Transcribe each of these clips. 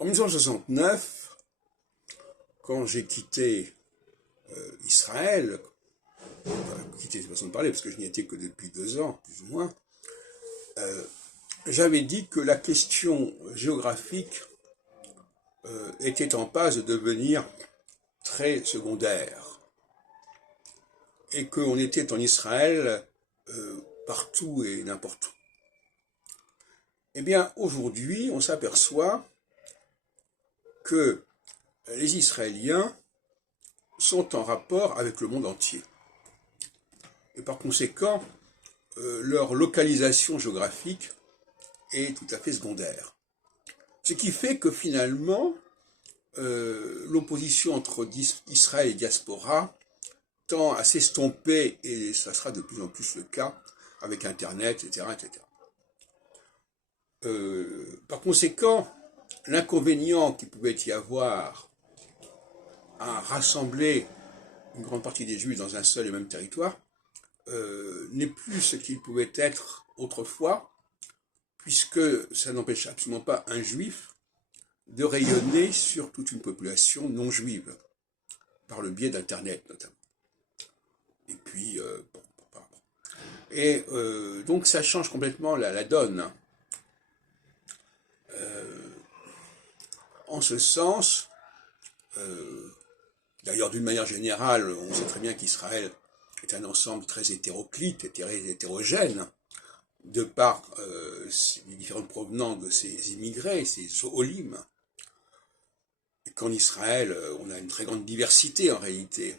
En 1969, quand j'ai quitté Israël, quitté, c'est façon de parler, parce que je n'y étais que depuis 2 ans, plus ou moins, j'avais dit que la question géographique était en passe de devenir très secondaire, et qu'on était en Israël partout et n'importe où. Eh bien, aujourd'hui, on s'aperçoit que les Israéliens sont en rapport avec le monde entier. Et par conséquent, leur localisation géographique est tout à fait secondaire. Ce qui fait que finalement, l'opposition entre Israël et diaspora tend à s'estomper, et ça sera de plus en plus le cas avec Internet, etc. etc. Par conséquent, l'inconvénient qu'il pouvait y avoir à rassembler une grande partie des Juifs dans un seul et même territoire n'est plus ce qu'il pouvait être autrefois, puisque ça n'empêche absolument pas un Juif de rayonner sur toute une population non juive, par le biais d'Internet notamment. Et puis, donc ça change complètement la donne. En ce sens, d'ailleurs d'une manière générale, on sait très bien qu'Israël est un ensemble très hétéroclite, très hétérogène, de par les différentes provenances de ces immigrés, ces Olim. Et qu'en Israël, on a une très grande diversité en réalité,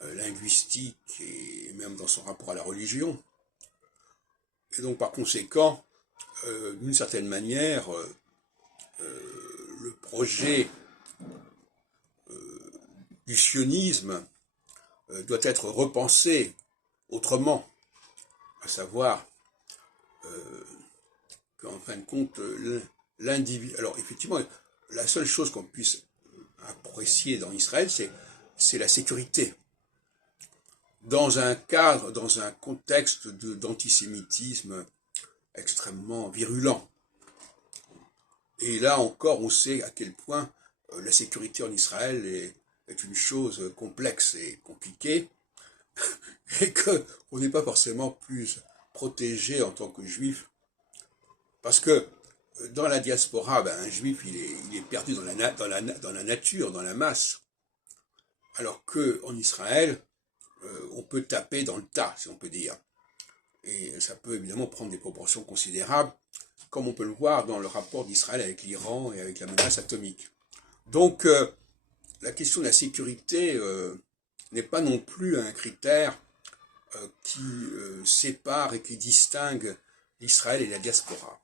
linguistique et même dans son rapport à la religion. Et donc par conséquent, d'une certaine manière, le projet du sionisme doit être repensé autrement, à savoir qu'en fin de compte, l'individu... Alors effectivement, la seule chose qu'on puisse apprécier dans Israël, c'est la sécurité. Dans un cadre, dans un contexte d'antisémitisme extrêmement virulent. Et là encore, on sait à quel point la sécurité en Israël est une chose complexe et compliquée, et qu'on n'est pas forcément plus protégé en tant que juif, parce que dans la diaspora, un juif, il est perdu dans la nature, dans la masse, alors qu'en Israël, on peut taper dans le tas, si on peut dire. Et ça peut évidemment prendre des proportions considérables, comme on peut le voir dans le rapport d'Israël avec l'Iran et avec la menace atomique. Donc, la question de la sécurité n'est pas non plus un critère qui sépare et qui distingue l'Israël et la diaspora.